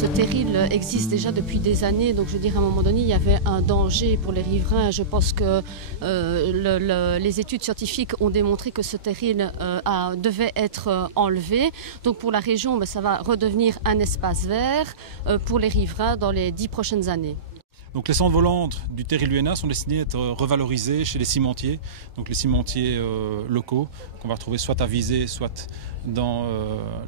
ce terril existe déjà depuis des années, donc je veux dire à un moment donné il y avait un danger pour les riverains. Je pense que les études scientifiques ont démontré que ce terril devait être enlevé. Donc pour la région, ça va redevenir un espace vert pour les riverains dans les 10 prochaines années. Donc les cendres volantes du terril UNA sont destinées à être revalorisées chez les cimentiers, donc les cimentiers locaux qu'on va retrouver soit à Visé, soit dans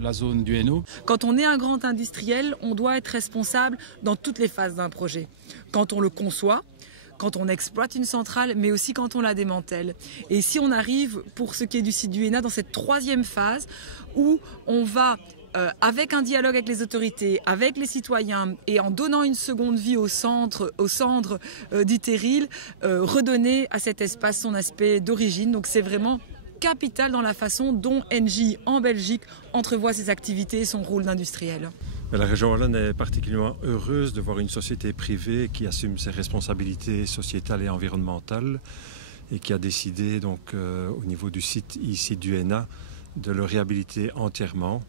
la zone du Hainaut. Quand on est un grand industriel, on doit être responsable dans toutes les phases d'un projet. Quand on le conçoit, quand on exploite une centrale, mais aussi quand on la démantèle. Et si on arrive, pour ce qui est du site du Hainaut, dans cette troisième phase où on va avec un dialogue avec les autorités, avec les citoyens et en donnant une seconde vie aux cendres du terril, redonner à cet espace son aspect d'origine. Donc c'est vraiment capital dans la façon dont Engie en Belgique entrevoit ses activités et son rôle d'industriel. La région wallonne est particulièrement heureuse de voir une société privée qui assume ses responsabilités sociétales et environnementales et qui a décidé donc au niveau du site ici du Hainaut de le réhabiliter entièrement.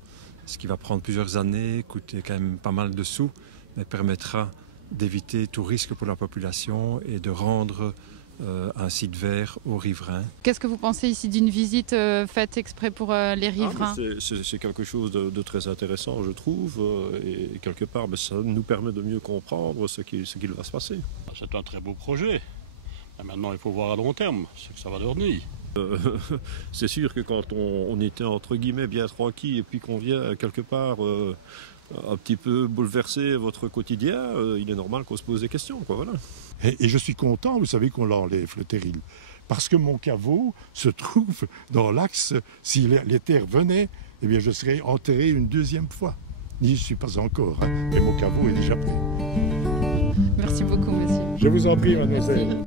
Ce qui va prendre plusieurs années, coûter quand même pas mal de sous, mais permettra d'éviter tout risque pour la population et de rendre un site vert aux riverains. Qu'est-ce que vous pensez ici d'une visite faite exprès pour les riverains? C'est quelque chose de très intéressant, je trouve, et quelque part, ça nous permet de mieux comprendre ce qu'il va se passer. C'est un très beau projet. Et maintenant, il faut voir à long terme ce que ça va devenir. C'est sûr que quand on était entre guillemets bien tranquille et puis qu'on vient quelque part un petit peu bouleverser votre quotidien, il est normal qu'on se pose des questions, quoi, voilà. Et je suis content, vous savez, qu'on l'enlève, le terril, parce que mon caveau se trouve dans l'axe. Si les terres venaient, eh bien, je serais enterré une deuxième fois. N'y suis pas encore, hein, mais mon caveau est déjà prêt. Merci beaucoup, monsieur. Je vous en prie, mademoiselle.